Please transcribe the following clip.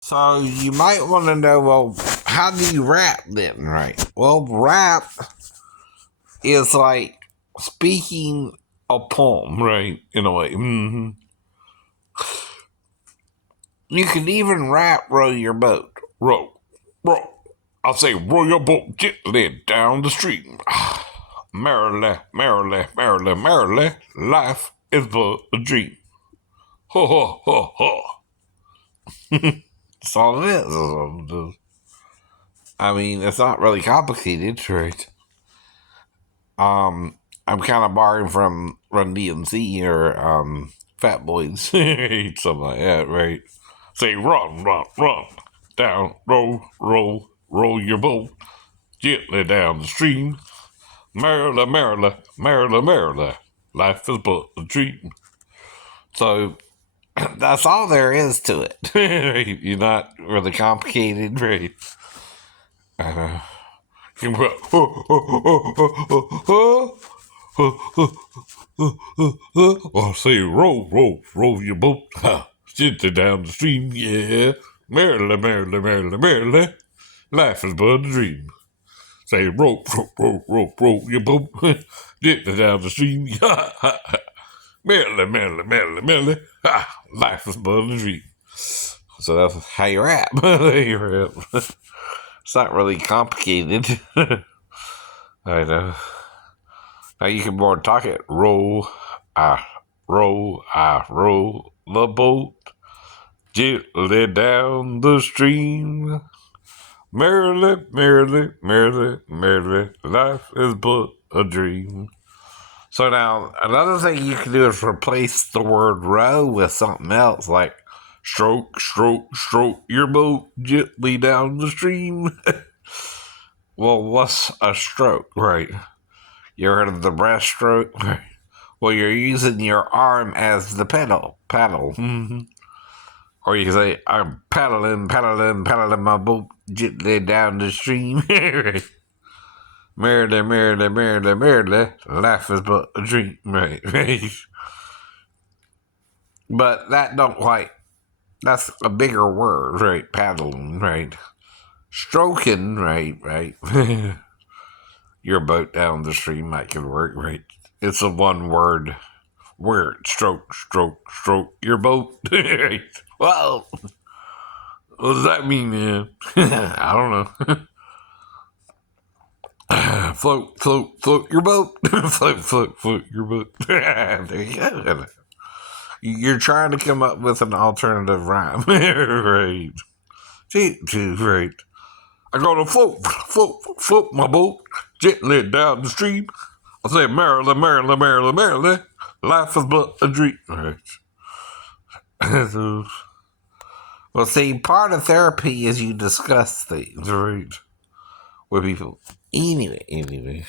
So you might want to know, well, how do you rap then, right? Well, rap is like speaking a poem, right? In a way. You can even rap row your boat. Row, row. I say row your boat gently down the stream. Merrily, merrily, merrily, merrily, life is but a dream. Ho, ho, ho, ho. That's all it is. I mean, it's not really complicated, right? I'm kind of borrowing from Run DMC or Fat Boys, something like that, right? Say run, run, run, down, roll, roll, roll your boat gently down the stream. Merrily, merrily, merrily, merrily, life is but a dream. So that's all there is to it. You're not really complicated, right? Uh, you can I say, roll, roll, roll your boat, gently down the stream, yeah. Merrily, merrily, merrily, merrily, life is but a dream. Say, roll, roll, roll, roll, roll your boat, gently down the stream, yeah. Merrily, merrily, merrily, merrily, life is but a dream. So that's how you rap. You rap. It's not really complicated. I know. Now you can more talk it. Roll the boat gently down the stream. Merrily, merrily, merrily, merrily, life is but a dream. So now, another thing you can do is replace the word row with something else, like stroke, stroke, stroke your boat gently down the stream. Well, what's a stroke, right? You ever heard of the breaststroke? Well, you're using your arm as the paddle. Or you can say, I'm paddling, paddling, paddling my boat gently down the stream. Merrily, merrily, merrily, merrily, life is but a dream, right? But that don't quite, that's a bigger word, right? Paddling, right? Stroking, right? Your boat down the stream, that could work, right? It's a one word, stroke, stroke, stroke your boat. Well, what does that mean, man? I don't know. Float, float, float your boat. Float, float, float your boat. There you go. You're trying to come up with an alternative rhyme. Right. Right. I gotta float, float, float my boat gently down the stream. I say, merrily, merrily, merrily, merrily, life is but a dream. Right. So, well, see, part of therapy is you discuss things, right, with people. Anyway.